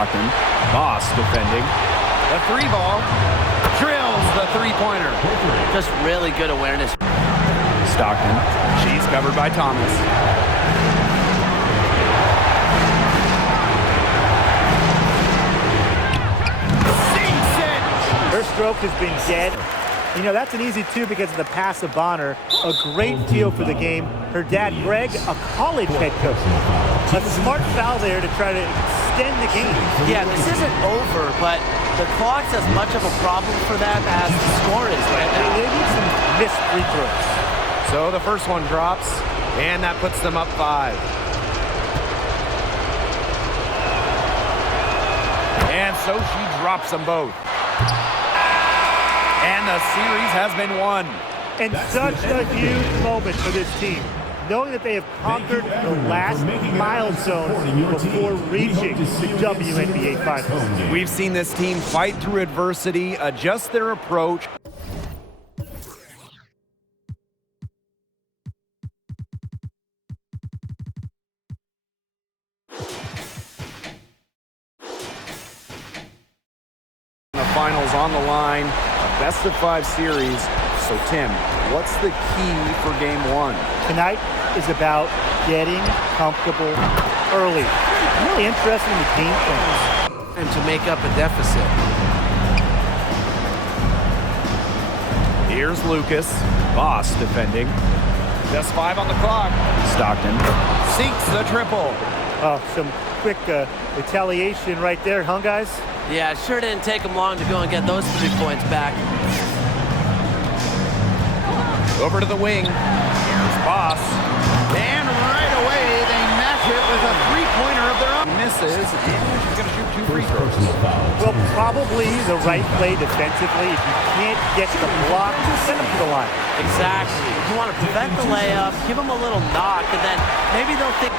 Stockton. Boss defending. The three ball. Drills the three-pointer. Just really good awareness. Stockton. She's covered by Thomas. Sinks it! Her stroke has been dead. You know, that's an easy two because of the pass of Bonner. A great feel for the game. Her dad, Greg, a college head coach. A smart foul there to try to extend the game. Yeah, this isn't over, but the clock's as much of a problem for them as the score is right now. They need some missed free throws. So the first one drops, and that puts them up 5. And so she drops them both. And the series has been won. And such a huge moment for this team, knowing that they have conquered the last milestone before reaching the WNBA Finals. We've seen this team fight through adversity, adjust their approach. The finals on the line, a best-of-5 series. So, Tim, what's the key for Game 1? Tonight is about getting comfortable early. I'm really interested in the game plans. And to make up a deficit. Here's Lucas. Boss defending. Just 5 on the clock. Stockton sinks the triple. Some quick retaliation right there, huh, guys? Yeah, it sure didn't take them long to go and get those 3 points back. Over to the wing. Here's Boss. And right away, they match it with a three-pointer of their own. Misses, and she's going to shoot 2 free throws. Well, probably the right play defensively. If you can't get to the block, send them to the line. Exactly. You want to prevent the layup, give them a little knock, and then maybe they'll think.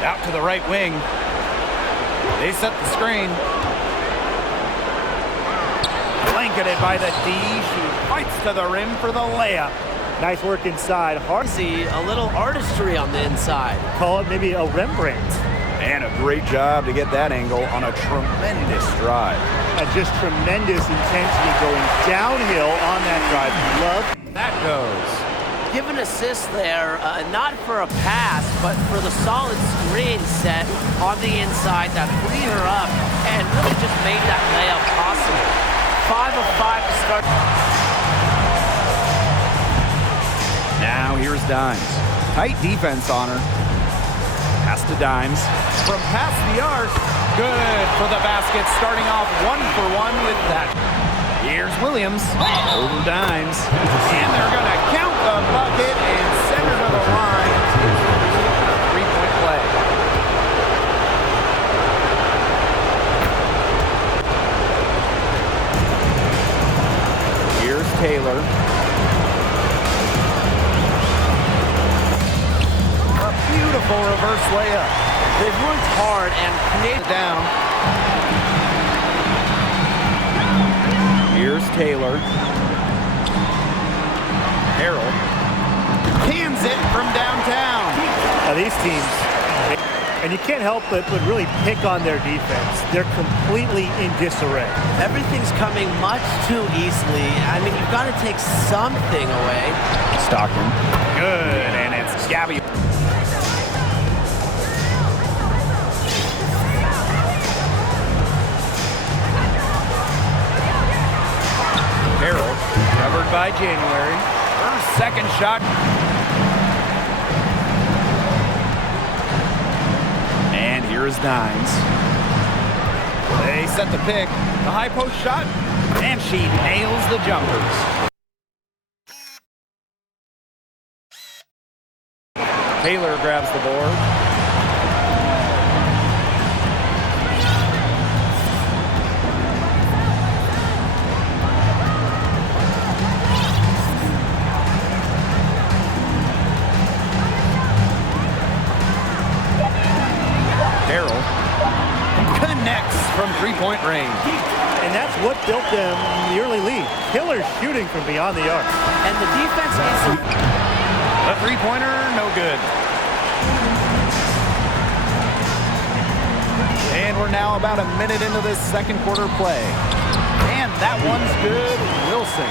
Out to the right wing. They set the screen. Blanketed by the D. She fights to the rim for the layup. Nice work inside. Hard. See a little artistry on the inside. Call it maybe a Rembrandt. And a great job to get that angle on a tremendous drive. And just tremendous intensity going downhill on that drive. Love. That goes. Give an assist there, not for a pass, but for the solid screen set on the inside that freed her up and really just made that layup possible. 5 of 5 to start. Now here's Dimes. Tight defense on her. Pass to Dimes. From past the arc. Good for the basket, starting off 1 for 1 with that. Here's Williams. Over Dimes. And they're going to count the bucket and send her to the line. 3-point play. Here's Taylor. A beautiful reverse layup. They've worked hard and created Down. Here's Taylor. Harold cans it from downtown. Now these teams, and you can't help but really pick on their defense. They're completely in disarray. Everything's coming much too easily. I mean, you've got to take something away. Stockton. Good, and it's Gabby. Harold, covered by January. Her second shot. And here's Dimes. They set the pick. The high post shot. And she nails the jumpers. Taylor grabs the board. Connects from three-point range. And that's what built them the early lead. Killer shooting from beyond the arc. And the defense needs to... A three-pointer, no good. And we're now about a minute into this second quarter play. And that one's good, Wilson.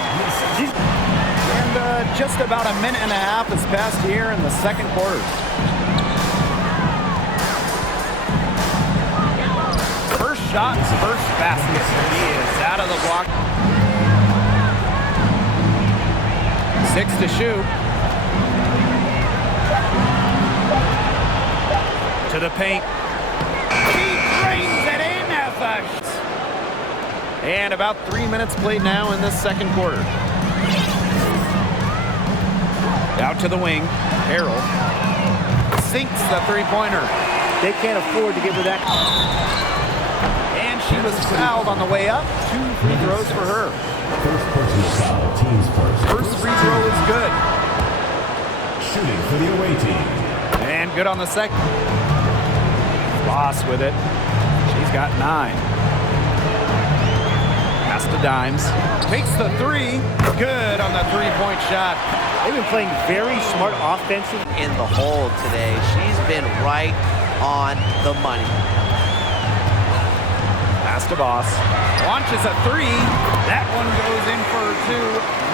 And just about a minute and a half has passed here in the second quarter. First shot, first basket. He is out of the block. 6 to shoot. To the paint. He drains it in as a... And about 3 minutes played now in this second quarter. Out to the wing. Harrell sinks the three-pointer. They can't afford to give her that. And she was fouled on the way up. 2 free throws for her. First personal foul, team's first. First free throw is good. Shooting for the away team. And good on the second. Boss with it. She's got 9. Pass to Dimes. Takes the 3. Good on the three-point shot. They've been playing very smart offensive. In the hole today. She's been right on the money. Pass to Boss. Launches a 3. That one goes in for 2,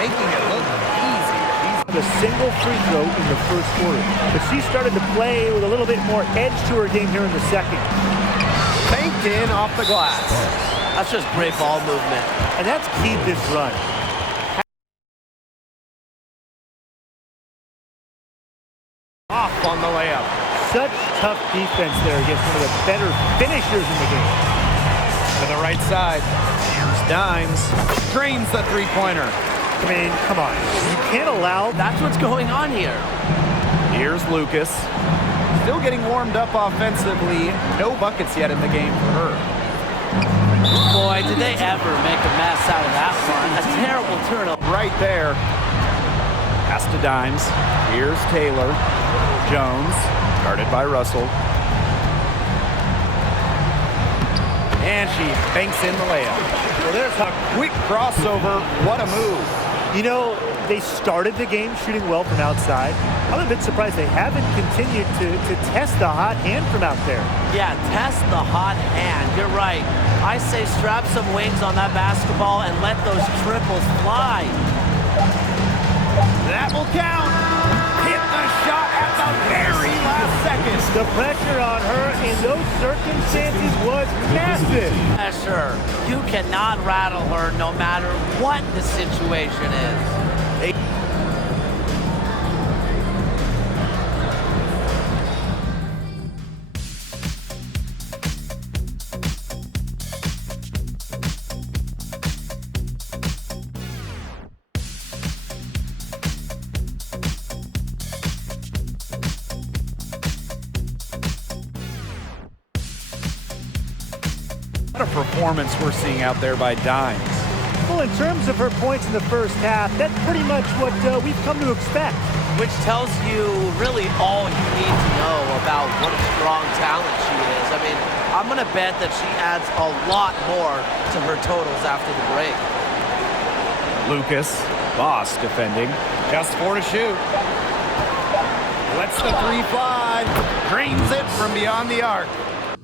making it look easy. A single free throw in the first quarter. But she started to play with a little bit more edge to her game here in the second. Banked in off the glass. That's just great ball movement. And that's keyed this run. Off on the layup. Such tough defense there against one of the better finishers in the game. To the right side. Here's Dimes. Drains the three-pointer. I mean, come on. You can't allow... That's what's going on here. Here's Lucas. Still getting warmed up offensively. No buckets yet in the game for her. Boy, did they ever make a mess out of that one. A terrible turnover. Right there. Pass to Dimes. Here's Taylor. Jones. Guarded by Russell. And she banks in the layup. Well, there's a Quick crossover. What a move. You know, they started the game shooting well from outside. I'm a bit surprised they haven't continued to test the hot hand from out there. Yeah, test the hot hand. You're right. I say strap some wings on that basketball and let those triples fly. That will count. Hit the shot at the very last second. The pressure on her in those circumstances was massive. Pressure. You cannot rattle her no matter what the situation is. What a performance we're seeing out there by Dimes. Well, in terms of her points in the first half, that's pretty much what we've come to expect. Which tells you really all you need to know about what a strong talent she is. I mean, I'm going to bet that she adds a lot more to her totals after the break. Lucas, Boss defending. Just 4 to shoot. Lets the 3 fly. Drains it from beyond the arc.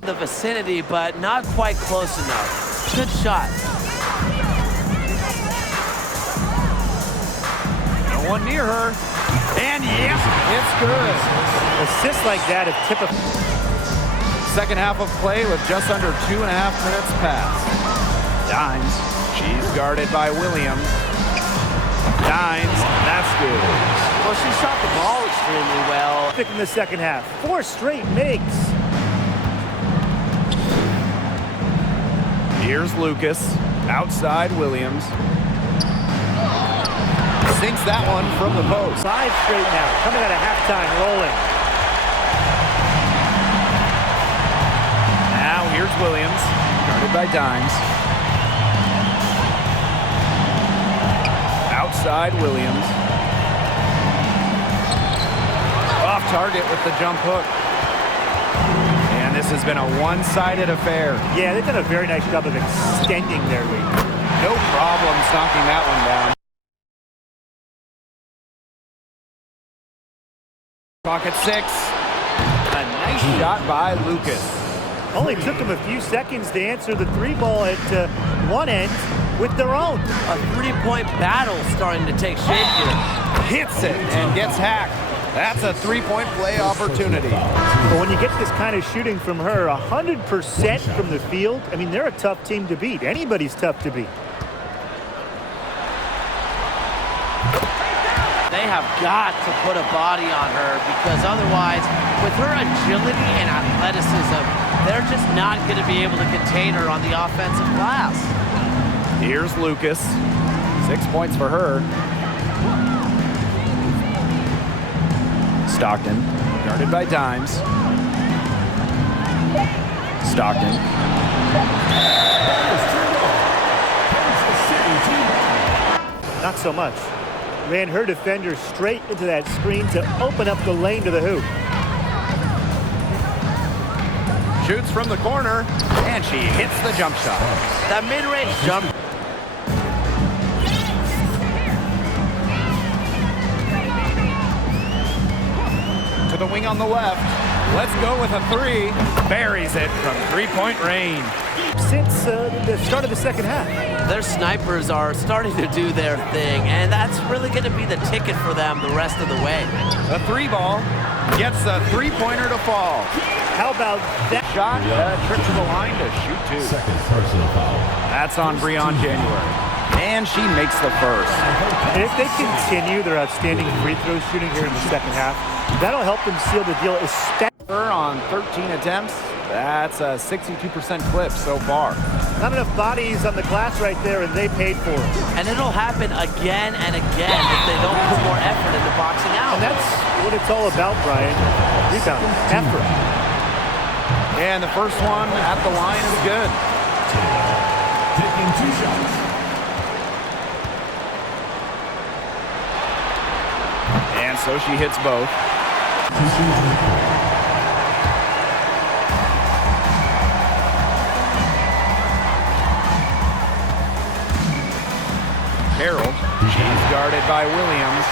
The vicinity, but not quite close enough. Good shot. No one near her. And yep, it's good. Assists like that have typical. Second half of play with just under 2.5 minutes passed. Dimes, she's guarded by Williams. Dimes, that's good. Well, she shot the ball extremely well. In the second half, 4 straight makes. Here's Lucas, outside Williams. Sinks that one from the post. 5 straight now, coming out of halftime, rolling. Now here's Williams, guarded by Dimes. Outside Williams. Off target with the jump hook. And this has been a one-sided affair. Yeah, they've done a very nice job of extending their lead. No problems knocking that one down. Clock at 6. A nice shot by Lucas. Only took them a few seconds to answer the three ball at one end with their own. A three-point battle starting to take shape here. Hits it and gets hacked. That's a three-point play opportunity. But when you get this kind of shooting from her, 100% from the field, I mean, they're a tough team to beat. Anybody's tough to beat. They have got to put a body on her because otherwise, with her agility and athleticism, they're just not going to be able to contain her on the offensive glass. Here's Lucas. 6 points for her. Stockton, guarded by Dimes. Stockton. Not so much. Ran her defender straight into that screen to open up the lane to the hoop. Shoots from the corner, and she hits the jump shot. That mid-range jump. To the wing on the left. Let's go with a three. Buries it from three-point range. Since the start of the second half. Their snipers are starting to do their thing, and that's really going to be the ticket for them the rest of the way. The three ball gets a three-pointer to fall. How about that? Shot, trip to the line to shoot two. Second personal foul. That's on Breon January. And she makes the first. And if they continue their outstanding free throw shooting here in the second half, that'll help them seal the deal, especially On 13 attempts, that's a 62% clip so far. not enough bodies on the glass right there, and they paid for it. And it'll happen again and again if they don't put more effort into boxing out. And that's what it's all about, Brian. Rebound, effort. And the first one at the line is good. Taking 2 shots. And so she hits both. Carroll, she's guarded by Williams.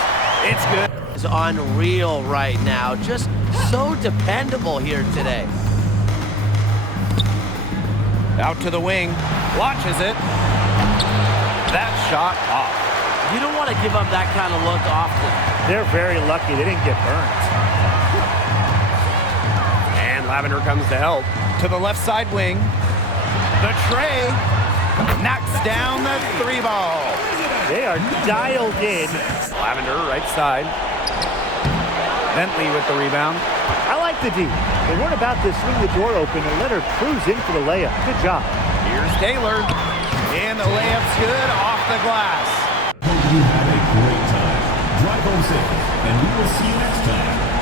It's good. It's unreal right now. Just so dependable here today. Out to the wing, launches it. That shot off. You don't want to give up that kind of look often. They're very lucky they didn't get burned. And Lavender comes to help. To the left side wing. The tray knocks down the three ball. They are dialed in. Lavender, right side. Bentley with the rebound. I like the D. They weren't about to swing the door open and let her cruise in for the layup. Good job. Here's Taylor. And the layup's good off the glass. Hope you had a great time. Drive home safe, and we will see you next time.